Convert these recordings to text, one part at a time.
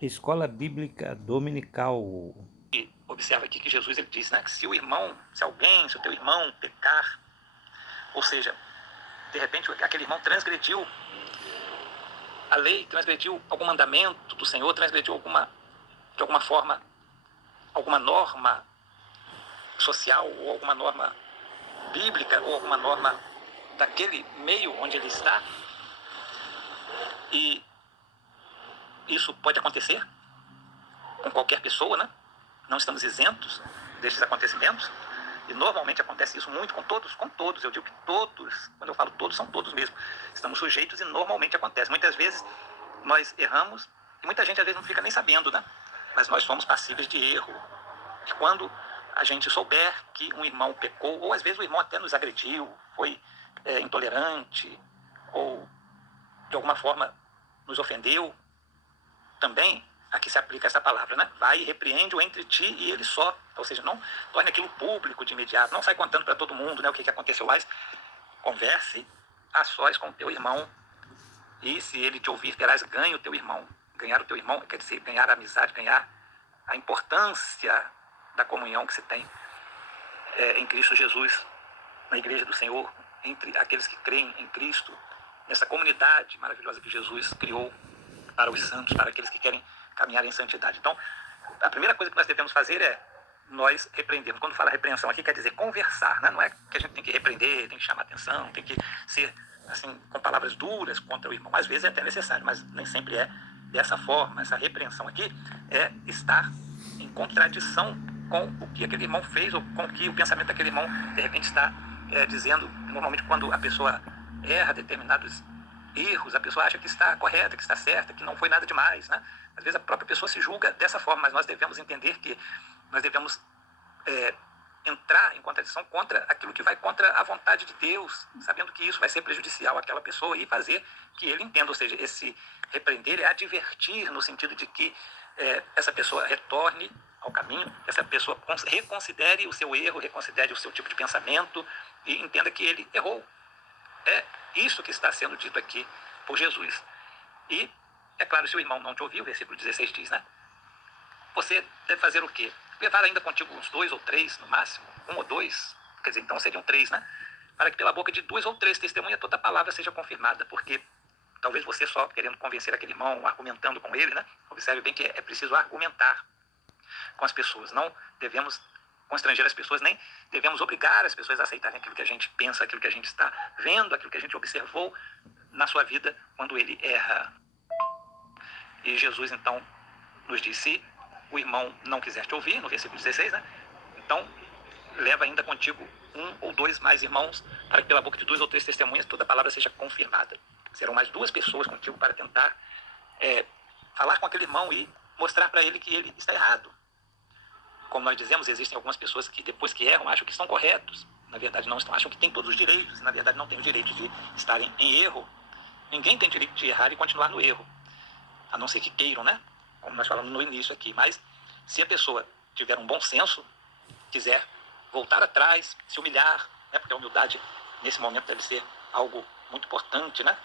Escola Bíblica Dominical. E observa aqui que Jesus ele diz, né, que se o teu irmão pecar, ou seja, de repente aquele irmão transgrediu a lei, transgrediu algum mandamento do Senhor, transgrediu de alguma forma, alguma norma social, ou alguma norma bíblica, ou alguma norma daquele meio onde ele está, e isso pode acontecer com qualquer pessoa, né? Não estamos isentos destes acontecimentos, e normalmente acontece isso muito com todos, eu digo que todos, quando eu falo todos, são todos mesmo, estamos sujeitos e normalmente acontece. Muitas vezes nós erramos, e muita gente às vezes não fica nem sabendo, né? Mas nós somos passíveis de erro. E quando a gente souber que um irmão pecou, ou às vezes o irmão até nos agrediu, foi intolerante, ou de alguma forma nos ofendeu, também aqui se aplica essa palavra, né? Vai e repreende-o entre ti e ele só. Ou seja, não torne aquilo público de imediato, não sai contando para todo mundo, né, o que aconteceu, mas converse a sós com o teu irmão, e se ele te ouvir, terás ganho o teu irmão. Ganhar o teu irmão quer dizer ganhar a amizade, ganhar a importância da comunhão que se tem em Cristo Jesus, na igreja do Senhor, entre aqueles que creem em Cristo, nessa comunidade maravilhosa que Jesus criou para os santos, para aqueles que querem caminhar em santidade. Então, a primeira coisa que nós devemos fazer é nós repreendermos. Quando fala repreensão aqui, quer dizer conversar, né? Não é que a gente tem que repreender, tem que chamar atenção, tem que ser assim com palavras duras contra o irmão. Às vezes é até necessário, mas nem sempre é dessa forma. Essa repreensão aqui é estar em contradição com o que aquele irmão fez, ou com o que o pensamento daquele irmão de repente está dizendo. Normalmente quando a pessoa erra determinados erros, a pessoa acha que está correta, que está certa, que não foi nada demais, né? Às vezes a própria pessoa se julga dessa forma, mas nós devemos entender que nós devemos entrar em contradição contra aquilo que vai contra a vontade de Deus, sabendo que isso vai ser prejudicial àquela pessoa, e fazer que ele entenda. Ou seja, esse repreender é advertir, no sentido de que essa pessoa retorne ao caminho, essa pessoa reconsidere o seu erro, reconsidere o seu tipo de pensamento e entenda que ele errou. É isso que está sendo dito aqui por Jesus. E, é claro, se o irmão não te ouviu, o versículo 16 diz, né? Você deve fazer o quê? Levar ainda contigo uns 2 ou 3, no máximo, um ou dois, quer dizer, então seriam 3, né? Para que pela boca de 2 ou 3 testemunhas toda a palavra seja confirmada, porque talvez você só querendo convencer aquele irmão, argumentando com ele, né? Observe bem que é preciso argumentar com as pessoas. Não devemos constranger as pessoas, nem devemos obrigar as pessoas a aceitarem aquilo que a gente pensa, aquilo que a gente está vendo, aquilo que a gente observou na sua vida quando ele erra. E Jesus, então, nos disse: se o irmão não quiser te ouvir, no versículo 16, né? Então, leva ainda contigo um ou dois mais irmãos, para que pela boca de 2 ou 3 testemunhas toda a palavra seja confirmada. Serão mais 2 pessoas contigo para tentar falar com aquele irmão e mostrar para ele que ele está errado. Como nós dizemos, existem algumas pessoas que depois que erram acham que estão corretos. Na verdade não estão, acham que têm todos os direitos. Na verdade não têm o direito de estarem em erro. Ninguém tem direito de errar e continuar no erro, a não ser que queiram, né? Como nós falamos no início aqui. Mas se a pessoa tiver um bom senso, quiser voltar atrás, se humilhar, né? Porque a humildade nesse momento deve ser algo muito importante, né?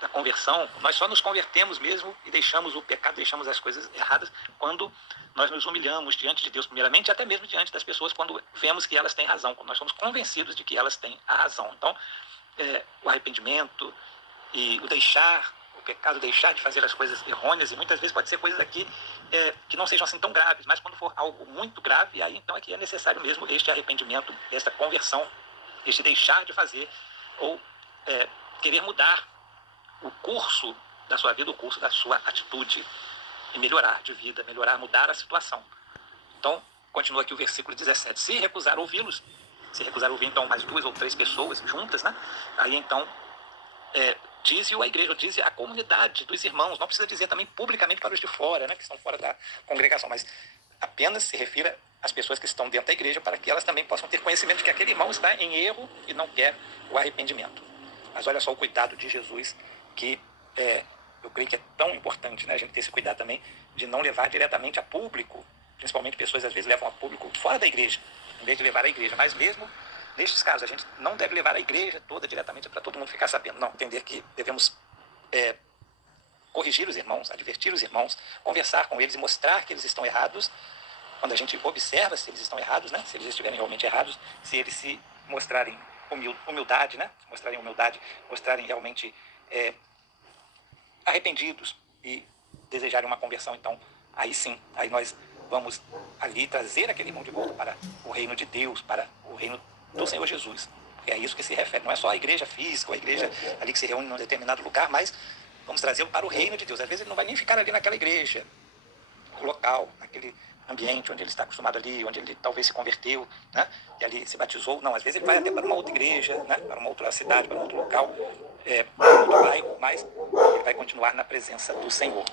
Da conversão. Nós só nos convertemos mesmo e deixamos o pecado, deixamos as coisas erradas quando nós nos humilhamos diante de Deus primeiramente, e até mesmo diante das pessoas, quando vemos que elas têm razão, quando nós somos convencidos de que elas têm a razão. Então, o arrependimento e o deixar o pecado, deixar de fazer as coisas errôneas, e muitas vezes pode ser coisas aqui que não sejam assim tão graves, mas quando for algo muito grave, aí então aqui é necessário mesmo este arrependimento, esta conversão, este deixar de fazer, ou querer mudar o curso da sua vida, o curso da sua atitude, e melhorar de vida, melhorar, mudar a situação. Então, continua aqui o versículo 17. Se recusar ouvi-los, se recusar ouvir então mais 2 ou 3 pessoas juntas, né? Aí então diz-o a igreja, diz a comunidade dos irmãos. Não precisa dizer também publicamente para os de fora, né, que estão fora da congregação, mas apenas se refira às pessoas que estão dentro da igreja, para que elas também possam ter conhecimento de que aquele irmão está em erro e não quer o arrependimento. Mas olha só o cuidado de Jesus, que eu creio que é tão importante, né, a gente ter esse cuidado também de não levar diretamente a público. Principalmente pessoas às vezes levam a público fora da igreja, em vez de levar à igreja. Mas mesmo nestes casos, a gente não deve levar a igreja toda diretamente para todo mundo ficar sabendo. Não, entender que devemos corrigir os irmãos, advertir os irmãos, conversar com eles e mostrar que eles estão errados. Quando a gente observa se eles estão errados, né? Se eles estiverem realmente errados, se eles se mostrarem humildade, né? Mostrarem humildade, mostrarem realmente arrependidos e desejarem uma conversão, então aí sim, aí nós vamos ali trazer aquele irmão de volta para o reino de Deus, para o reino do Senhor Jesus. É a isso que se refere. Não é só a igreja física, ou a igreja ali que se reúne em um determinado lugar, mas vamos trazê-lo para o reino de Deus. Às vezes ele não vai nem ficar ali naquela igreja local, naquele ambiente onde ele está acostumado ali, onde ele talvez se converteu, né? E ali se batizou. Não, às vezes ele vai até para uma outra igreja, né? Para uma outra cidade, para um outro local, para um outro bairro, mas ele vai continuar na presença do Senhor.